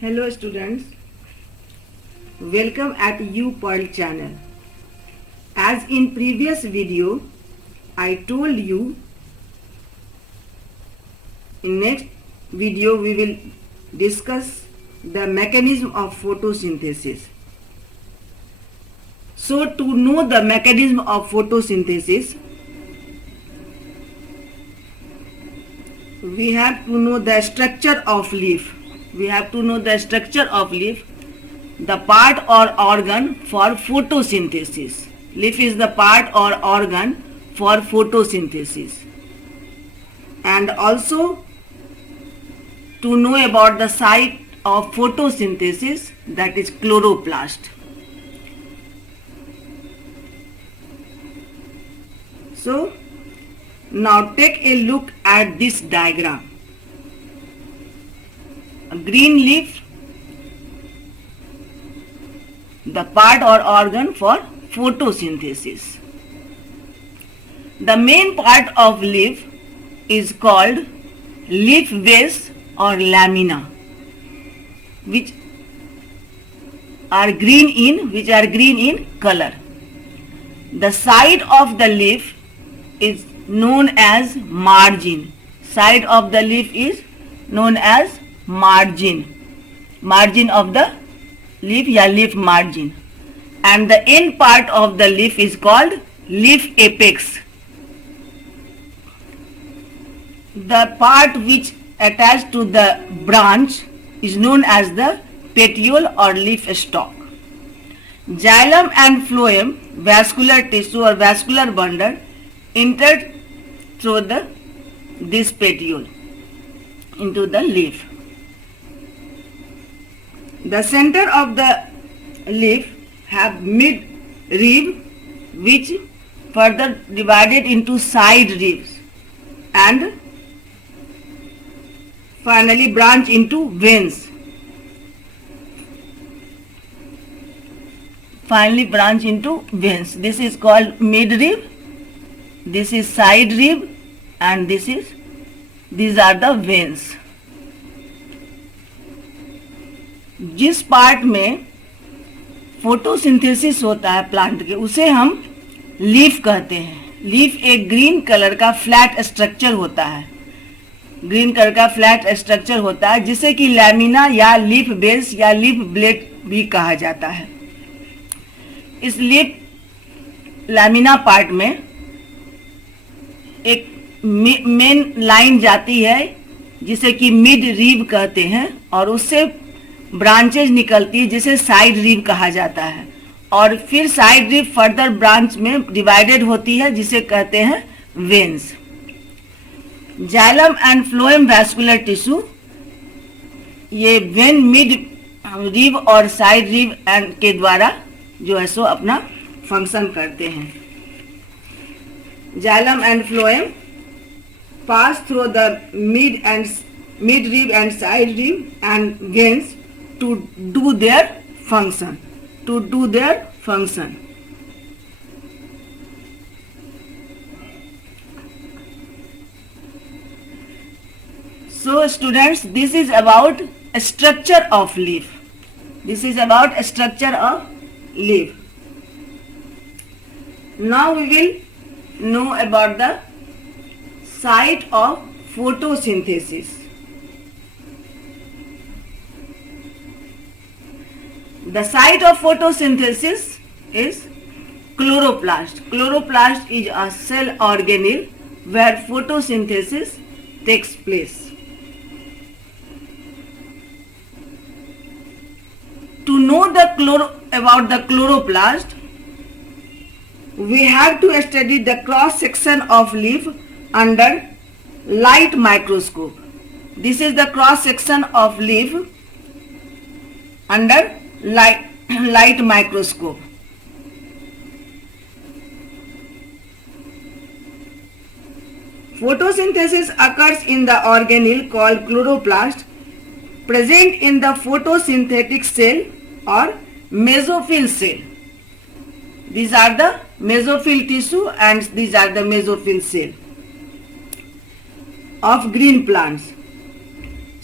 Hello students, welcome at Pearl channel. As in previous video, I told you in next video we will discuss the mechanism of photosynthesis. So to know the mechanism of photosynthesis, we have to know the structure of leaf. We have to know the structure of leaf, the part or organ for photosynthesis. Leaf is the part or organ for photosynthesis. And also to know about the site of photosynthesis, that is chloroplast. So now take a look at this diagram. A green leaf, the part or organ for photosynthesis. The main part of leaf is called leaf base or lamina, which are green in color. The side of the leaf is known as margin. Side of the leaf is known as margin of the leaf या leaf margin, and the end part of the leaf is called leaf apex. The part which attached to the branch is known as the petiole or leaf stalk. Xylem and phloem, vascular tissue or vascular bundle, entered through this petiole into the leaf. The center of the leaf have mid-rib, which further divided into side ribs and finally branch into veins. This is called mid-rib, this is side rib, and these are the veins. जिस part में photosynthesis होता है plant के, उसे हम leaf कहते हैं. Leaf एक ग्रीन कलर का फ्लैट स्ट्रक्चर होता है, जिसे कि लैमिना या लीफ बेस या लीफ ब्लेड भी कहा जाता है. इस लीफ लैमिना पार्ट में एक मेन लाइन जाती है जिसे कि मिड रीब कहते हैं, और उससे ब्रांचेज निकलती है जिसे साइड रीब कहा जाता है, और फिर साइड रीब फर्दर ब्रांच में डिवाइडेड होती है जिसे कहते हैं veins. Xylem and phloem vascular tissue, ये वेन मिड रीब और साइड रीब एंड के द्वारा जो है सो अपना फंक्शन करते हैं. Xylem and phloem pass through the mid रीब and side रीब and veins to do their function. So students, this is about a structure of leaf. Now we will know about the site of photosynthesis. The site of photosynthesis is chloroplast. Chloroplast is a cell organelle where photosynthesis takes place. To know about the chloroplast, we have to study the cross section of leaf under light microscope. This is the cross section of leaf under light microscope. Photosynthesis occurs in the organelle called chloroplast, present in the photosynthetic cell or mesophyll cell. These are the mesophyll tissue and these are the mesophyll cell of green plants.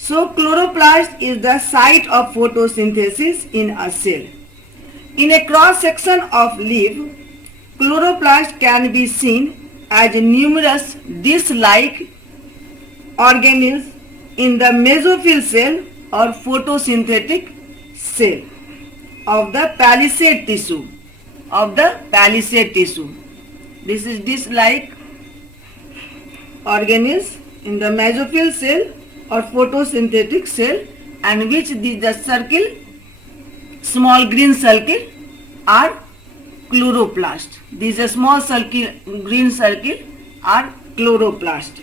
So chloroplast is the site of photosynthesis in a cell. In a cross section of leaf, chloroplast can be seen as numerous disc-like organelles in the mesophyll cell or photosynthetic cell of the palisade tissue. This is disc-like organelles in the mesophyll cell or photosynthetic cell, and which the circle, small green circle, are chloroplast. These small circle, green circle, are chloroplast.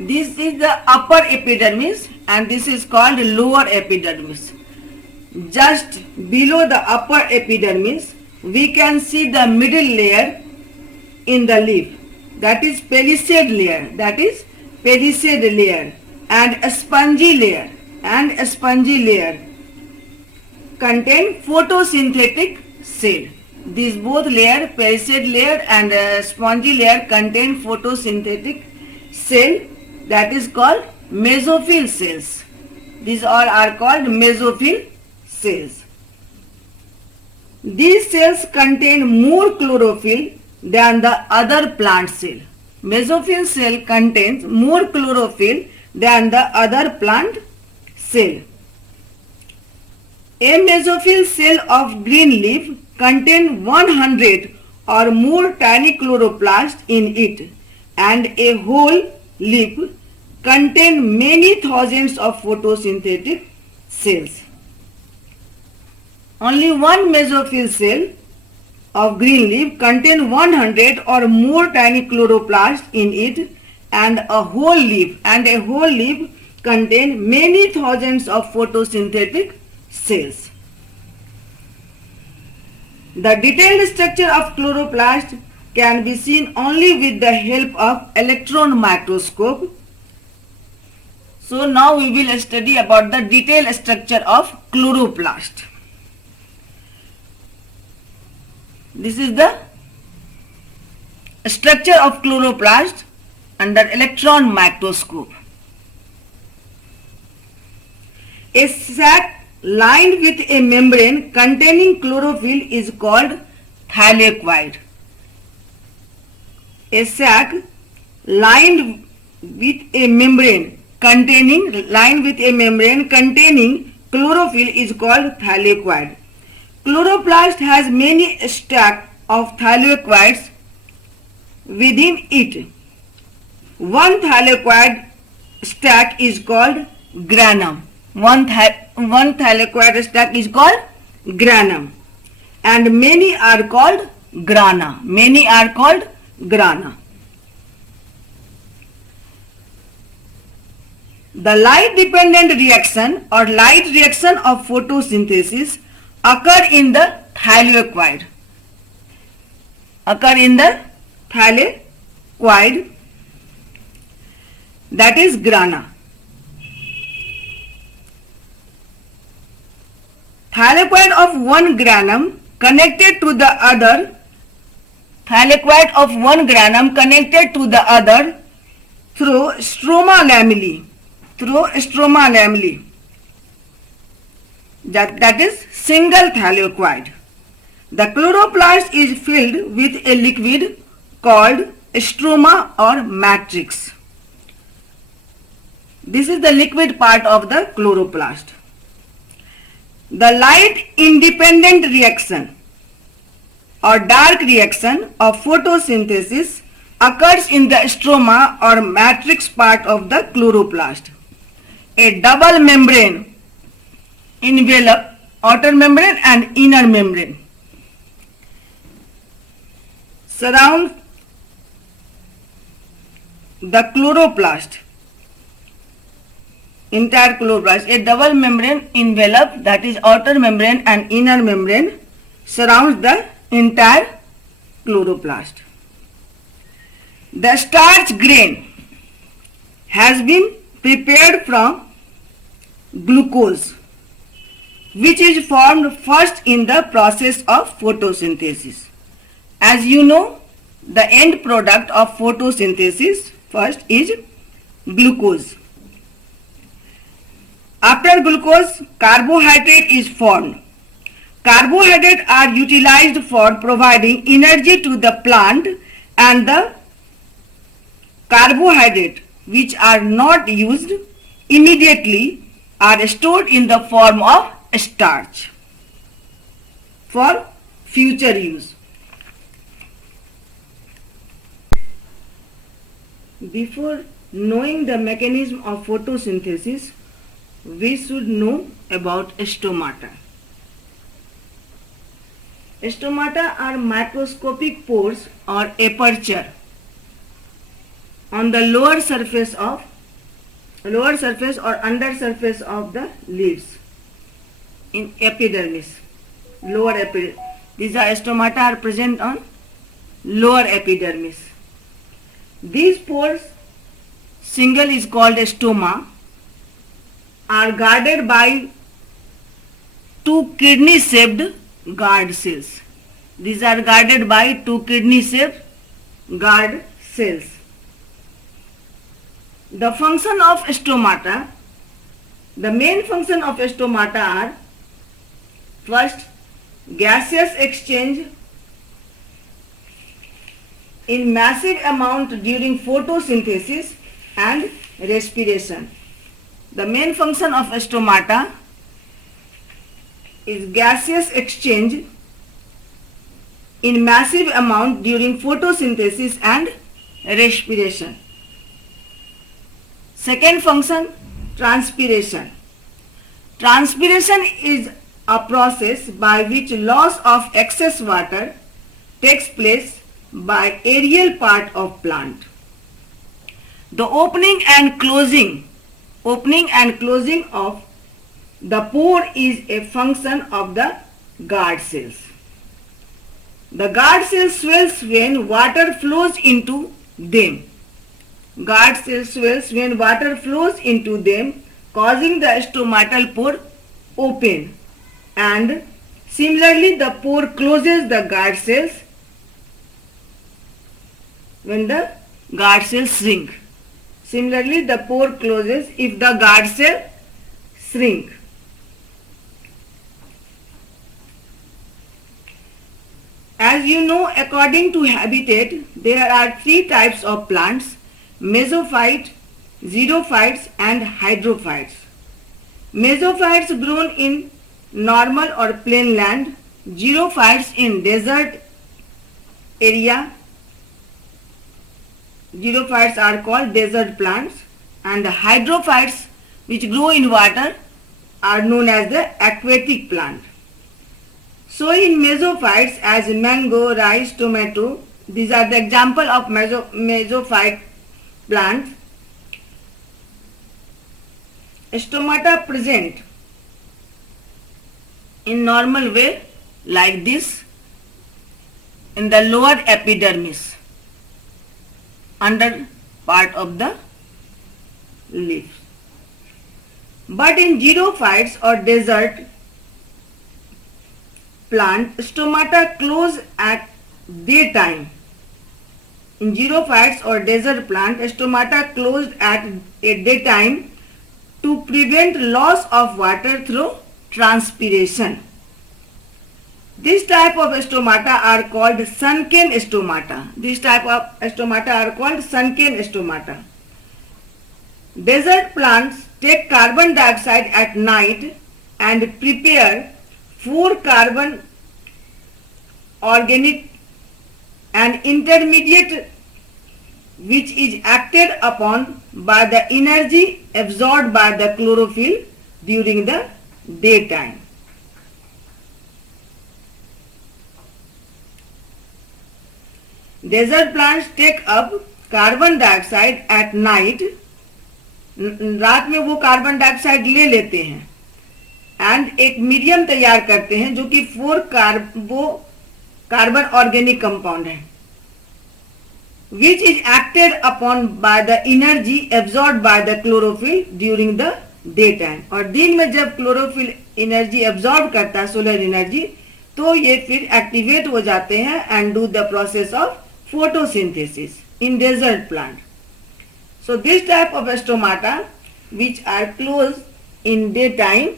This is the upper epidermis and this is called lower epidermis. Just below the upper epidermis, we can see the middle layer in the leaf, that is palisade layer, and a spongy layer contain photosynthetic cell. These both layer, palisade layer and spongy layer, contain photosynthetic cell, that is called mesophyll cells. These all are called mesophyll cells. These cells contain more chlorophyll than the other plant cell. Mesophyll cell contains more chlorophyll than the other plant cell. A mesophyll cell of green leaf contains 100 or more tiny chloroplasts in it, and a whole leaf contains many thousands of photosynthetic cells. Only one mesophyll cell of green leaf contains 100 or more tiny chloroplasts in it, and a whole leaf contains many thousands of photosynthetic cells. The detailed structure of chloroplast can be seen only with the help of electron microscope. So now we will study about the detailed structure of chloroplast. This is the structure of chloroplast under electron microscope. A sac lined with a membrane containing chlorophyll is called thylakoid. A sac lined with a membrane containing chlorophyll is called thylakoid. Chloroplast has many stacks of thylakoids within it. One thylakoid stack is called granum. One thylakoid stack is called granum, and many are called grana. The light dependent reaction or light reaction of photosynthesis occur in the thylakoid. That is grana. Thylakoid of one granum connected to the other through stroma lamellae. That is single thylakoid. The chloroplast is filled with a liquid called stroma or matrix. This is the liquid part of the chloroplast. The light independent reaction or dark reaction of photosynthesis occurs in the stroma or matrix part of the chloroplast. A double membrane envelope, outer membrane and inner membrane, surrounds the chloroplast, entire chloroplast. A double membrane envelope, that is outer membrane and inner membrane, surrounds the entire chloroplast. The starch grain has been prepared from glucose which is formed first in the process of photosynthesis. As you know, the end product of photosynthesis first is glucose. After glucose, carbohydrate is formed. Carbohydrates are utilized for providing energy to the plant, and the carbohydrates which are not used immediately are stored in the form of starch for future use. Before knowing the mechanism of photosynthesis, we should know about stomata. Stomata are microscopic pores or aperture on the lower surface or under surface of the leaves in epidermis. Lower epidermis. These are stomata are present on lower epidermis. These pores, single is called stoma, are guarded by two kidney-shaped guard cells. These are guarded by two kidney-shaped guard cells. The function of stomata, the main function of stomata are: first, gaseous exchange in massive amount during photosynthesis and respiration. The main function of stomata is gaseous exchange in massive amount during photosynthesis and respiration. Second function, transpiration. Transpiration is a process by which loss of excess water takes place by aerial part of plant. The opening and closing of the pore is a function of the guard cells. The guard cells swells when water flows into them. Guard cells swells when water flows into them, causing the stomatal pore open, and similarly the pore closes the guard cells when the guard cells shrink. Similarly the pore closes if the guard cell shrink. As you know, according to habitat, there are three types of plants: mesophytes, xerophytes and hydrophytes. Mesophytes grown in normal or plain land, xerophytes in desert area. Xerophytes are called desert plants, and the hydrophytes which grow in water are known as the aquatic plant. So in mesophytes, as mango, rice, tomato, these are the example of mesophyte plants. Stomata present in normal way like this in the lower epidermis, under part of the leaf. But in xerophytes or desert plant, stomata close at daytime. In xerophytes or desert plant, stomata closed at a daytime to prevent loss of water through transpiration. This type of stomata are called sunken stomata. This type of stomata are called sunken stomata. Desert plants take carbon dioxide at night and prepare 4 carbon organic and intermediate which is acted upon by the energy absorbed by the chlorophyll during the daytime. Desert plants take up carbon dioxide at night, रात में वो carbon dioxide ले लेते हैं and एक medium तैयार करते हैं जो कि 4 कार्बन ऑर्गेनिक कंपाउंड है, which is acted upon by the energy absorbed by the chlorophyll during the daytime. और दिन में जब क्लोरोफिल एनर्जी एब्जॉर्ब करता है, सोलर एनर्जी, तो ये फिर एक्टिवेट हो जाते हैं and do the process of photosynthesis in desert plant. So this type of stomata which are closed in daytime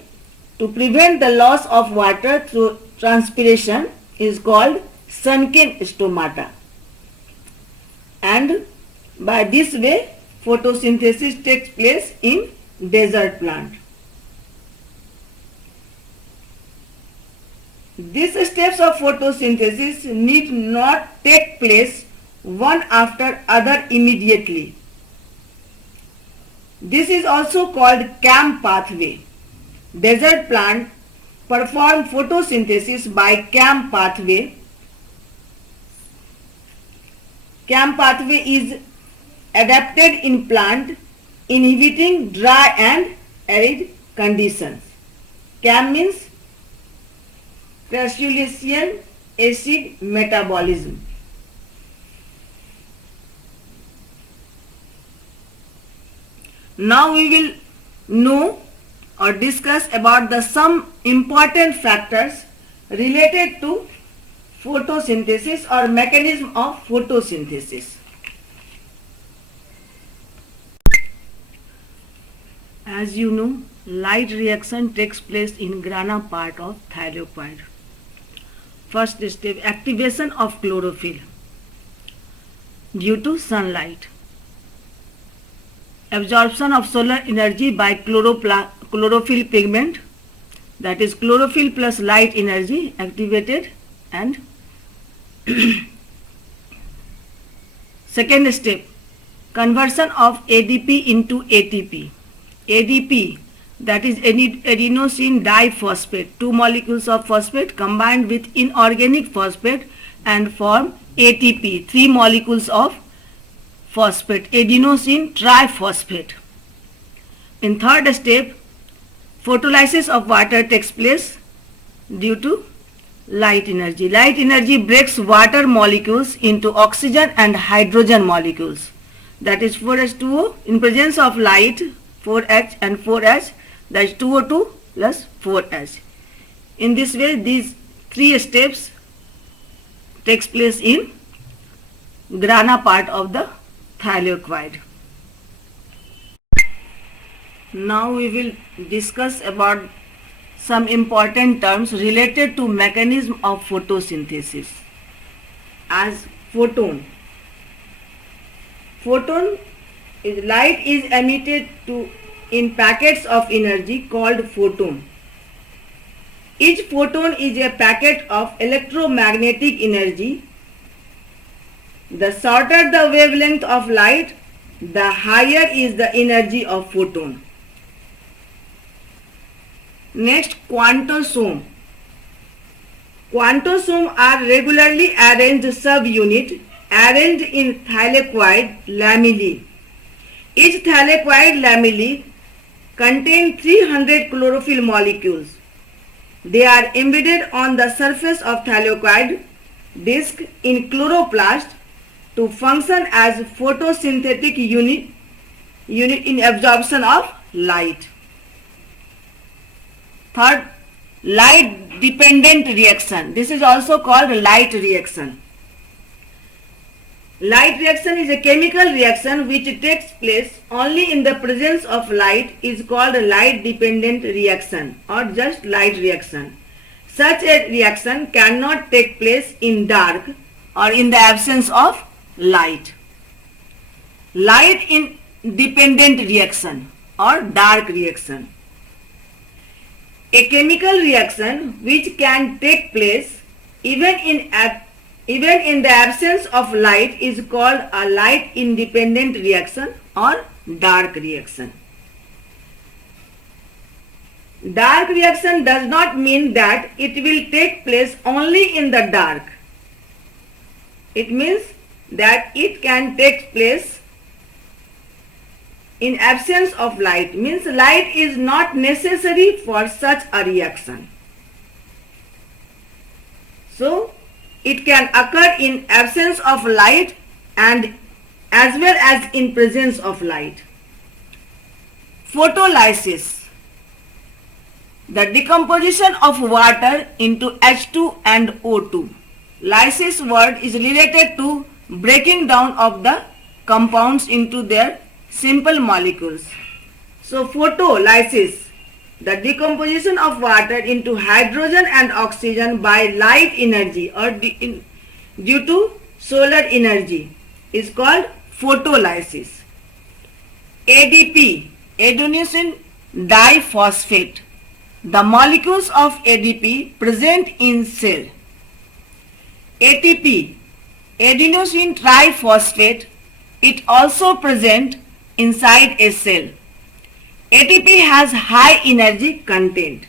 to prevent the loss of water through transpiration is called sunken stomata, and by this way photosynthesis takes place in desert plant. These steps of photosynthesis need not take place one after other immediately. This is also called CAM pathway. Desert plant perform photosynthesis by CAM pathway. CAM pathway is adapted in plant inhibiting dry and arid conditions. CAM means crassulacean acid metabolism. Now we will know or discuss about the some important factors related to photosynthesis or mechanism of photosynthesis. As you know, light reaction takes place in grana part of thylakoid. First step, activation of chlorophyll due to sunlight. Absorption of solar energy by chlorophyll pigment, that is chlorophyll plus light energy activated, and second step, conversion of ADP into ATP. ADP, that is adenosine diphosphate, two molecules of phosphate combined with inorganic phosphate and form ATP, three molecules of phosphate, adenosine triphosphate. In third step, photolysis of water takes place due to light energy. Light energy breaks water molecules into oxygen and hydrogen molecules, that is 4H2O in presence of light, 4H and 4H, that is 2O2 plus 4H. In this way, these three steps takes place in grana part of the thylakoid. Now we will discuss about some important terms related to mechanism of photosynthesis. As photon. Photon is light is emitted in packets of energy called photon. Each photon is a packet of electromagnetic energy. The shorter the wavelength of light, the higher is the energy of photon. Next, quantosome. Quantosome are regularly arranged subunit arranged in thylakoid lamellae. Each thylakoid lamellae contain 300 chlorophyll molecules. They are embedded on the surface of thylakoid disc in chloroplast to function as photosynthetic unit in absorption of light. Third, light dependent reaction. This is also called light reaction. Light reaction is a chemical reaction which takes place only in the presence of light, is called light dependent reaction or just light reaction. Such a reaction cannot take place in dark or in the absence of light. Light independent reaction or dark reaction. A chemical reaction which can take place even in the absence of light is called a light independent reaction or dark reaction. Dark reaction does not mean that it will take place only in the dark. It means that it can take place in absence of light, means light is not necessary for such a reaction. So, it can occur in absence of light and as well as in presence of light. Photolysis. the decomposition of water into H2 and O2. Lysis word is related to breaking down of the compounds into their simple molecules. So photolysis, the decomposition of water into hydrogen and oxygen by light energy or due to solar energy, is called photolysis. ADP, adenosine diphosphate, the molecules of ADP present in cell. ATP, adenosine triphosphate, it also present inside a cell. ATP has high energy content.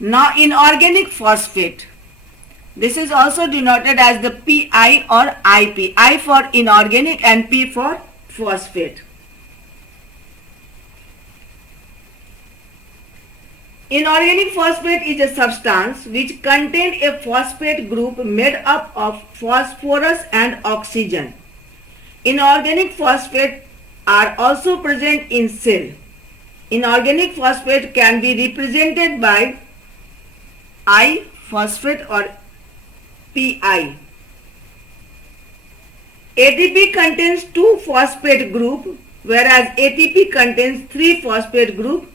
Now inorganic phosphate, this is also denoted as the Pi or IP, I for inorganic and P for phosphate. Inorganic phosphate is a substance which contains a phosphate group made up of phosphorus and oxygen. Inorganic phosphate are also present in cell. Inorganic phosphate can be represented by I phosphate or Pi. ATP contains 2 phosphate group, whereas ATP contains 3 phosphate group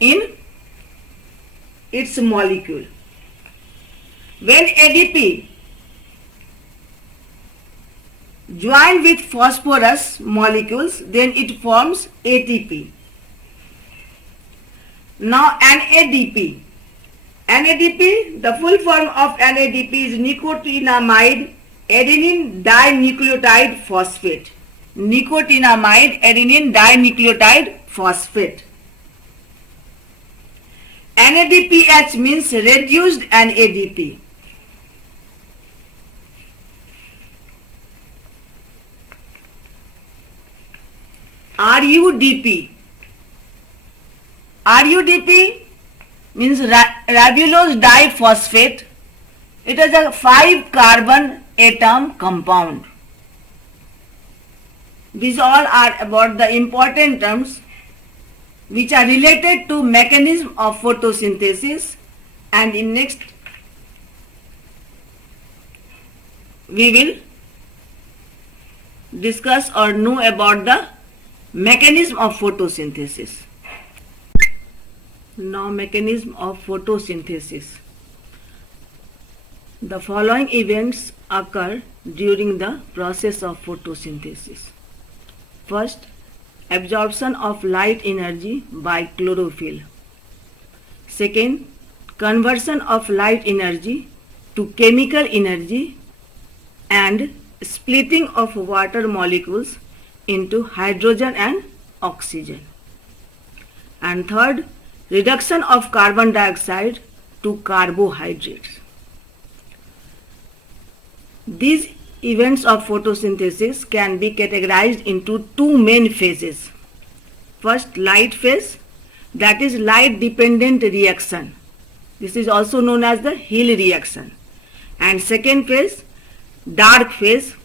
in its molecule. When ADP join with phosphorus molecules, then it forms ATP. Now NADP. NADP, the full form of NADP is nicotinamide adenine dinucleotide phosphate. Nicotinamide adenine dinucleotide phosphate. NADPH means reduced NADP. RUDP. RUDP means ribulose diphosphate. It is a 5 carbon atom compound. These all are about the important terms which are related to mechanism of photosynthesis, and in next we will discuss or know about the mechanism of photosynthesis. Now mechanism of photosynthesis. The following events occur during the process of photosynthesis. First, absorption of light energy by chlorophyll. Second, conversion of light energy to chemical energy and splitting of water molecules into hydrogen and oxygen. And third, reduction of carbon dioxide to carbohydrates. These events of photosynthesis can be categorized into 2 main phases. First, light phase, that is light dependent reaction. This is also known as the Hill reaction. And second phase, dark phase,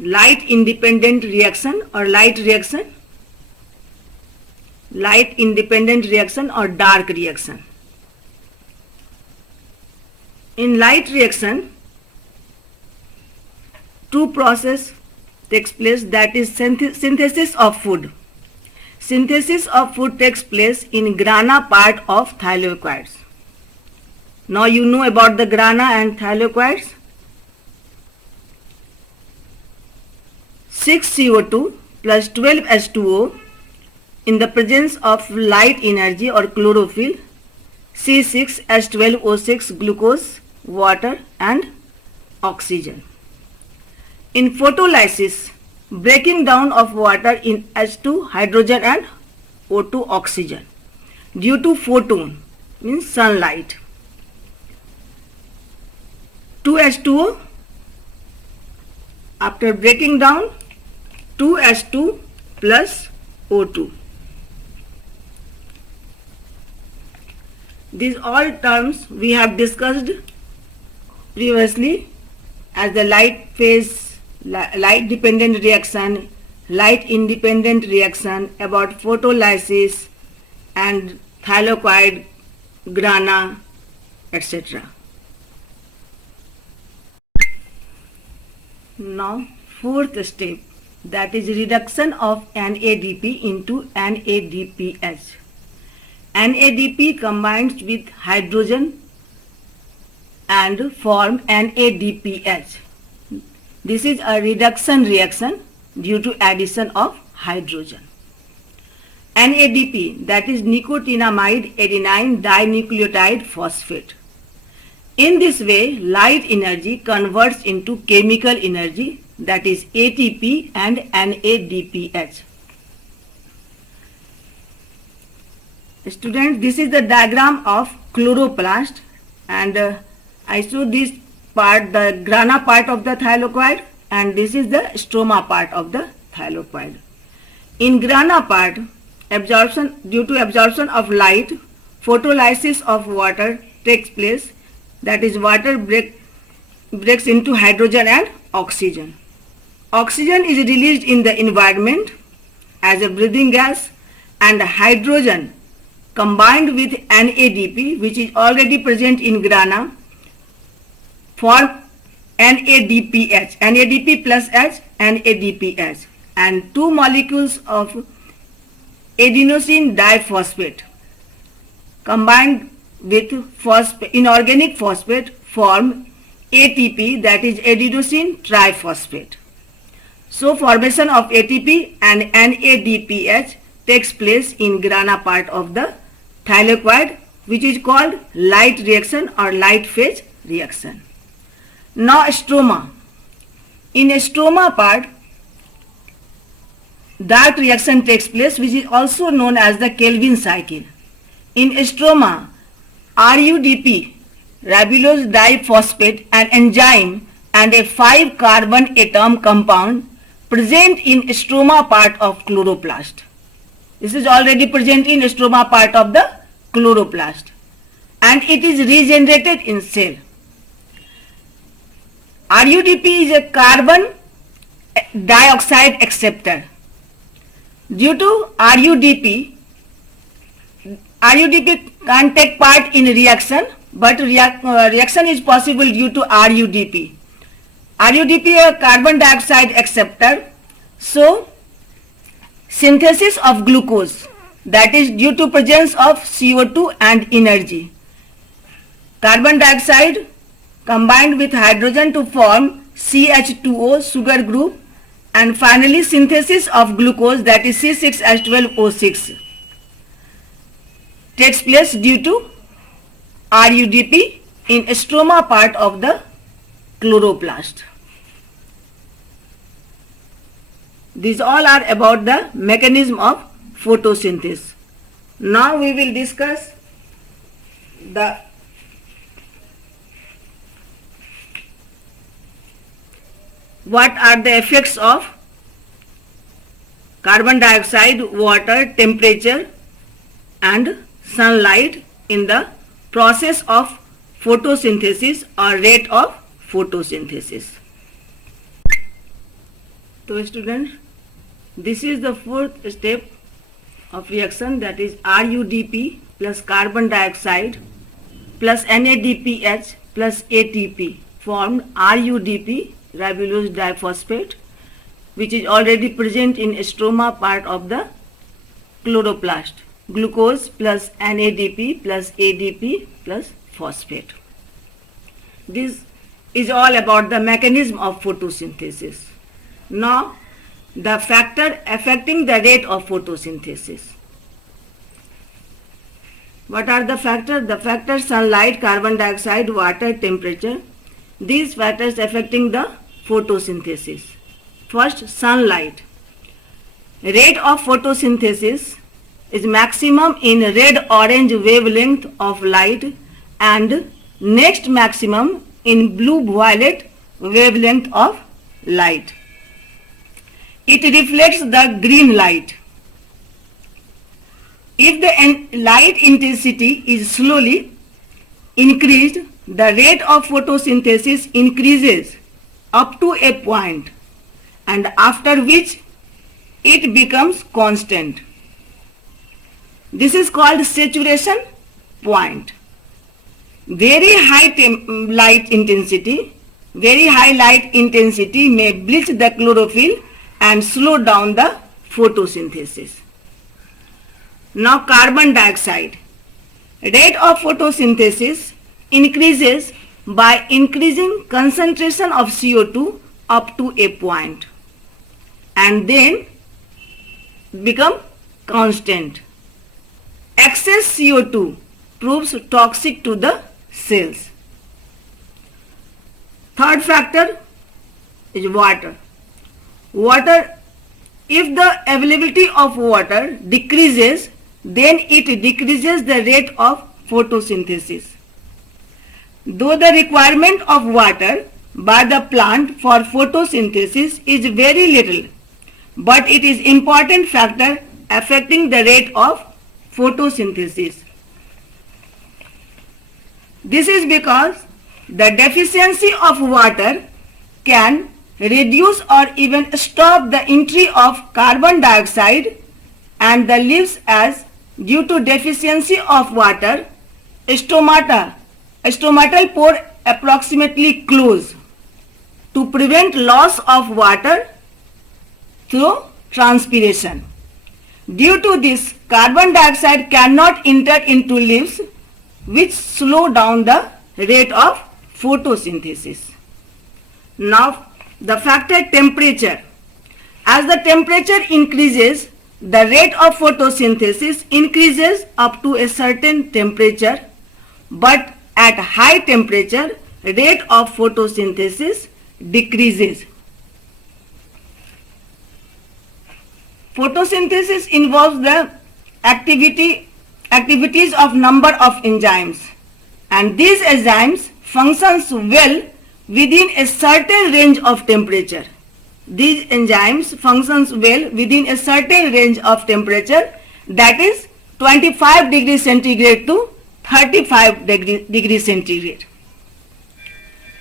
light independent reaction or light reaction, light independent reaction or dark reaction. In light reaction, 2 process takes place, that is synthesis of food. Synthesis of food takes place in grana part of thylakoids. Now you know about the grana and thylakoids. 6 CO2 plus 12 H2O in the presence of light energy or chlorophyll, C6H12O6 glucose, water and oxygen. In photolysis, breaking down of water in H2 hydrogen and O2 oxygen due to photon means sunlight. 2H2O, after breaking down 2H2 plus O2. These all terms we have discussed previously as the light phase, light dependent reaction, light independent reaction, about photolysis and thylakoid, grana, etc. Now fourth step, that is reduction of NADP into NADPH. NADP combines with hydrogen and form NADPH. This is a reduction reaction due to addition of hydrogen. NADP, that is nicotinamide adenine dinucleotide phosphate. In this way, light energy converts into chemical energy, that is ATP and NADPH. Students, this is the diagram of chloroplast, and I show this part, the grana part of the thylakoid, and this is the stroma part of the thylakoid. In grana part, due to absorption of light, photolysis of water takes place, that is water breaks into hydrogen and oxygen. Oxygen is released in the environment as a breathing gas, and hydrogen combined with NADP, which is already present in grana, form NADPH, NADP plus H, NADPH, and two molecules of adenosine diphosphate combined with inorganic phosphate form ATP, that is adenosine triphosphate. So formation of ATP and NADPH takes place in grana part of the thylakoid, which is called light reaction or light phase reaction. Now stroma. In a stroma part, dark reaction takes place, which is also known as the Kelvin cycle. In stroma, RUDP, ribulose diphosphate, an enzyme and a 5-carbon atom compound present in stroma part of chloroplast. This is already present in stroma part of the chloroplast, and it is regenerated in cell. RUDP is a carbon dioxide acceptor. Due to RUDP can't take part in reaction, but reaction is possible due to RUDP. RUDP is a carbon dioxide acceptor, so synthesis of glucose, that is due to presence of CO2 and energy. Carbon dioxide combined with hydrogen to form CH2O sugar group, and finally synthesis of glucose, that is C6H12O6, takes place due to RUDP in stroma part of the chloroplast. These all are about the mechanism of photosynthesis. Now we will discuss what are the effects of carbon dioxide, water, temperature and sunlight in the process of photosynthesis or rate of photosynthesis. So students, this is the fourth step of reaction, that is RUDP plus carbon dioxide plus NADPH plus ATP formed RUDP, ribulose diphosphate, which is already present in stroma part of the chloroplast. Glucose plus NADP plus ADP plus phosphate. This is all about the mechanism of photosynthesis. Now the factor affecting the rate of photosynthesis. What are the factors? The factors sunlight, carbon dioxide, water, temperature. These factors affecting the photosynthesis. First, sunlight. Rate of photosynthesis is maximum in red-orange wavelength of light and next maximum in blue-violet wavelength of light. It reflects the green light. If the light intensity is slowly increased, the rate of photosynthesis increases up to a point, and after which it becomes constant. This is called saturation point. Very high light intensity may bleach the chlorophyll and slow down the photosynthesis. Now carbon dioxide. Rate of photosynthesis increases by increasing concentration of CO2 up to a point and then become constant. Excess CO2 proves toxic to the cells. Third factor is water. If the availability of water decreases, then it decreases the rate of photosynthesis. Though the requirement of water by the plant for photosynthesis is very little, but it is important factor affecting the rate of photosynthesis. This is because the deficiency of water can reduce or even stop the entry of carbon dioxide and the leaves, as due to deficiency of water, stomatal pore approximately close to prevent loss of water through transpiration. Due to this, carbon dioxide cannot enter into leaves, which slow down the rate of photosynthesis. Now, the factor temperature. As the temperature increases, the rate of photosynthesis increases up to a certain temperature, but at high temperature, rate of photosynthesis decreases. Photosynthesis involves the activities of number of enzymes, and these enzymes functions well within a certain range of temperature. These enzymes functions well within a certain range of temperature, that is 25 degrees centigrade to 35 degrees centigrade.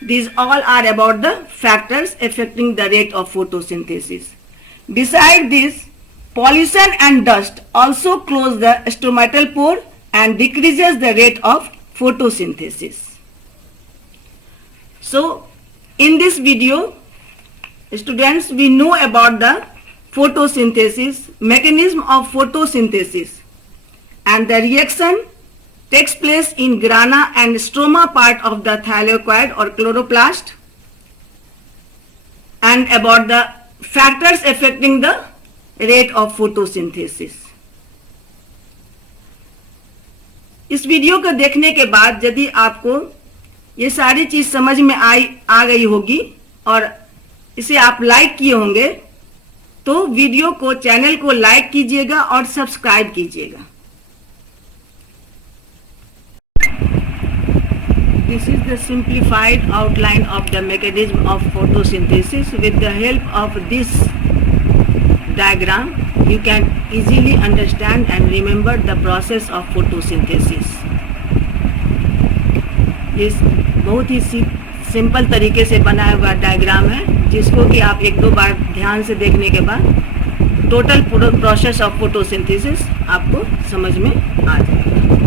These all are about the factors affecting the rate of photosynthesis. Besides this, pollution and dust also close the stomatal pore and decreases the rate of photosynthesis. So, in this video, students, we know about the photosynthesis, mechanism of photosynthesis, and the reaction takes place in grana and stroma part of the thylakoid or chloroplast, and about the factors affecting the rate of photosynthesis. इस video को देखने के बाद यदि आपको ये सारी चीज समझ में आ गई होगी और इसे आप लाइक किए होंगे, तो वीडियो को, चैनल को लाइक कीजिएगा और सब्सक्राइब कीजिएगा. This is the simplified outline of the mechanism of photosynthesis. With the help of this diagram, you can easily understand and remember the process of photosynthesis. इस बहुत ही सिंपल तरीके से बनाया हुआ डायग्राम है, जिसको कि आप एक दो बार ध्यान से देखने के बाद टोटल प्रोसेस ऑफ फोटोसिंथेसिस आपको समझ में आ जाएगा.